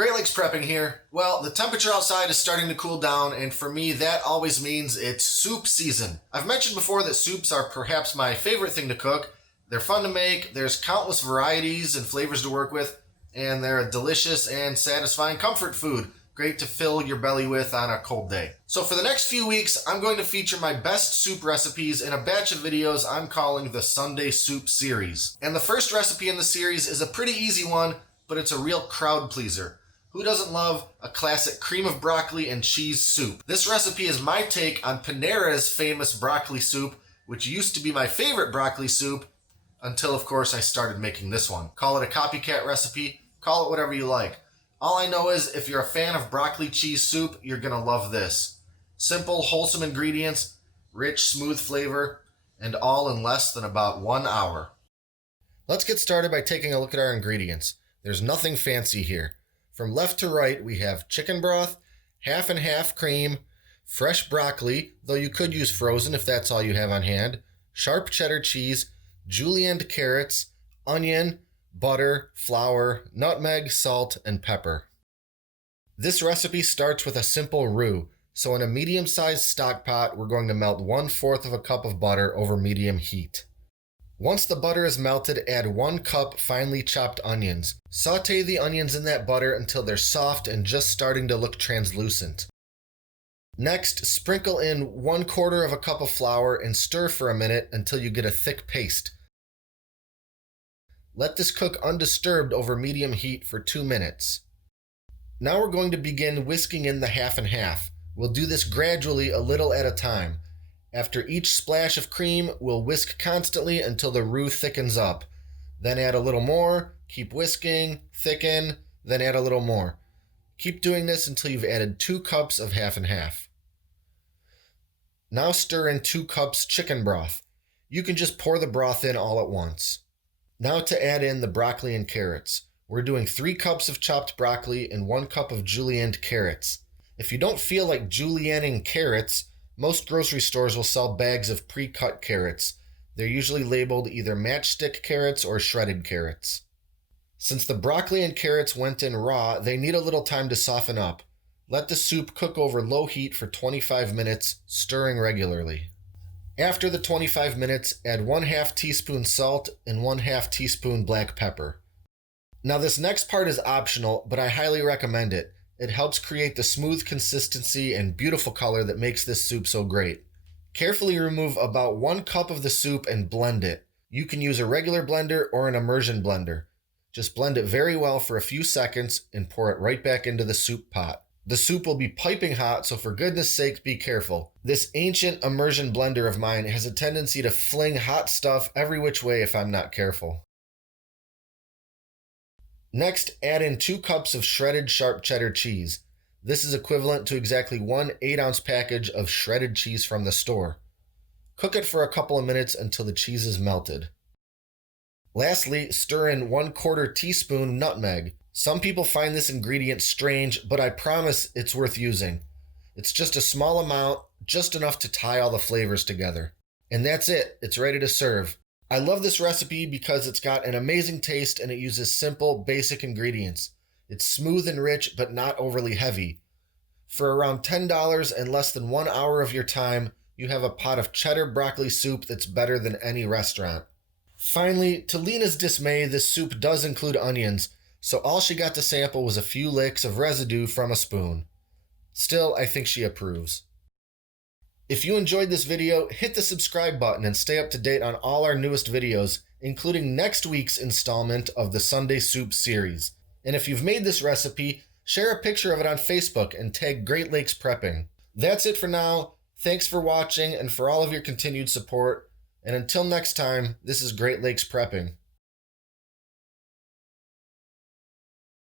Great Lakes prepping here. Well, the temperature outside is starting to cool down, and for me, that always means it's soup season. I've mentioned before that soups are perhaps my favorite thing to cook. They're fun to make, there's countless varieties and flavors to work with, and they're a delicious and satisfying comfort food. Great to fill your belly with on a cold day. So for the next few weeks, I'm going to feature my best soup recipes in a batch of videos I'm calling the Sunday Soup Series. And the first recipe in the series is a pretty easy one, but it's a real crowd pleaser. Who doesn't love a classic cream of broccoli and cheese soup? This recipe is my take on Panera's famous broccoli soup, which used to be my favorite broccoli soup until, of course, I started making this one. Call it a copycat recipe, call it whatever you like. All I know is if you're a fan of broccoli cheese soup, you're gonna love this. Simple, wholesome ingredients, rich, smooth flavor, and all in less than about 1 hour. Let's get started by taking a look at our ingredients. There's nothing fancy here. From left to right, we have chicken broth, half and half cream, fresh broccoli, though you could use frozen if that's all you have on hand, sharp cheddar cheese, julienne carrots, onion, butter, flour, nutmeg, salt, and pepper. This recipe starts with a simple roux, so in a medium-sized stock pot, we're going to melt 1/4 of a cup of butter over medium heat. Once the butter is melted, add 1 cup finely chopped onions. Saute the onions in that butter until they're soft and just starting to look translucent. Next, sprinkle in 1/4 of a cup of flour and stir for a minute until you get a thick paste. Let this cook undisturbed over medium heat for 2 minutes. Now we're going to begin whisking in the half and half. We'll do this gradually, a little at a time. After each splash of cream, we'll whisk constantly until the roux thickens up. Then add a little more, keep whisking, thicken, then add a little more. Keep doing this until you've added 2 cups of half and half. Now stir in 2 cups chicken broth. You can just pour the broth in all at once. Now to add in the broccoli and carrots. We're doing 3 cups of chopped broccoli and 1 cup of julienne carrots. If you don't feel like julienning carrots, most grocery stores will sell bags of pre-cut carrots. They're usually labeled either matchstick carrots or shredded carrots. Since the broccoli and carrots went in raw, they need a little time to soften up. Let the soup cook over low heat for 25 minutes, stirring regularly. After the 25 minutes, add 1/2 teaspoon salt and 1/2 teaspoon black pepper. Now this next part is optional, but I highly recommend it. It helps create the smooth consistency and beautiful color that makes this soup so great. Carefully remove about 1 cup of the soup and blend it. You can use a regular blender or an immersion blender. Just blend it very well for a few seconds and pour it right back into the soup pot. The soup will be piping hot, so for goodness sakes, be careful. This ancient immersion blender of mine has a tendency to fling hot stuff every which way if I'm not careful. Next, add in 2 cups of shredded sharp cheddar cheese. This is equivalent to exactly 1 8-ounce package of shredded cheese from the store. Cook it for a couple of minutes until the cheese is melted. Lastly, stir in 1/4 teaspoon nutmeg. Some people find this ingredient strange, but I promise it's worth using. It's just a small amount, just enough to tie all the flavors together. And that's it, it's ready to serve. I love this recipe because it's got an amazing taste and it uses simple, basic ingredients. It's smooth and rich, but not overly heavy. For around $10 and less than 1 hour of your time, you have a pot of cheddar broccoli soup that's better than any restaurant. Finally, to Lena's dismay, this soup does include onions, so all she got to sample was a few licks of residue from a spoon. Still, I think she approves. If you enjoyed this video, hit the subscribe button and stay up to date on all our newest videos, including next week's installment of the Sunday Soup series. And if you've made this recipe, share a picture of it on Facebook and tag Great Lakes Prepping. That's it for now. Thanks for watching and for all of your continued support. And until next time, this is Great Lakes Prepping.